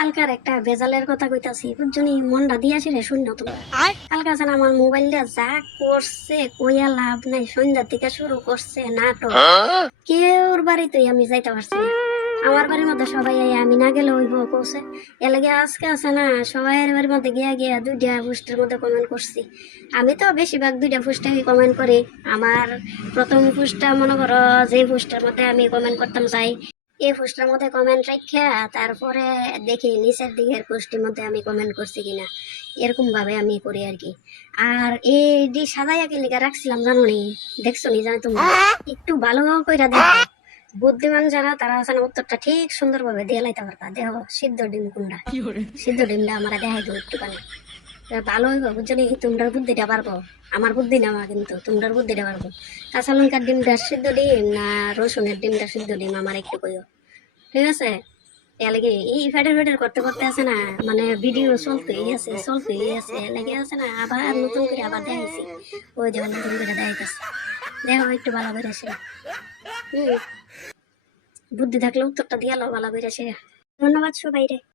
কালকার একটা ভেজালের কথা কইতাছি বুঝছনি মনটা দিয়াছি রে শূন্য তুমি কালকে আছে না আমার মোবাইলটা যা করছে কইয়া লাভ নাই সন্ধ্যার থেকে শুরু করছে নাটক কেউর বাড়িতেই আমি যাইতে পারছি না আমার বাড়ির মধ্যে সবাই আইয়া আমি না গেলে হইব কৌছে এর লাগে আজকে আছে না সবাই বাড়ির মধ্যে গিয়া গিয়া দুইটা পোস্টের মধ্যে কমেন্ট করছি আমি তো বেশিরভাগ দুইটা পোস্টে কমেন্ট করি আমার প্রথম পোস্টটা মনে করো যে পোস্টের মধ্যে আমি কমেন্ট করতাম যাই এই পোস্টের মধ্যে কমেন্ট রাখা তারপরে দেখি নিচের দিকের পোস্টের মধ্যে আমি কমেন্ট করছি কিনা এরকম ভাবে আমি করি আর কি আর এই যে সাদাইয়া কি লিখা রাখছিলাম জানো নি দেখছো নি জানো তুমি একটু ভালো কইরা দেখো বুদ্ধিমান যারা তারা আছে না উত্তরটা ঠিক সুন্দরভাবে দিয়ে লাইতে পারবা দেখো সিদ্ধ ডিম কোনটা সিদ্ধ ডিমটা আমার দেখাই দিও একটুখানি ভালো হইব বুঝলি তোমরা বুদ্ধিটা পারবো আমার বুদ্ধি না কিন্তু তোমরা বুদ্ধিটা পারবো কাঁচা লঙ্কার ডিমটা সিদ্ধ ডিম না রসুনের ডিমটা সিদ্ধ ডিম আমার একটু কইও ঠিক আছে এলাকে এই ফেডার ফেডার করতে করতে আছে না মানে ভিডিও চলতেই আছে এলাকে আছে না আবার নতুন করে আবার দেখাইছি ওই যে নতুন করে দেখাইতেছে দেখো একটু ভালো করে আসে বুদ্ধি থাকলে উত্তরটা দিয়ে ভালো করে আসে ধন্যবাদ সবাই রে।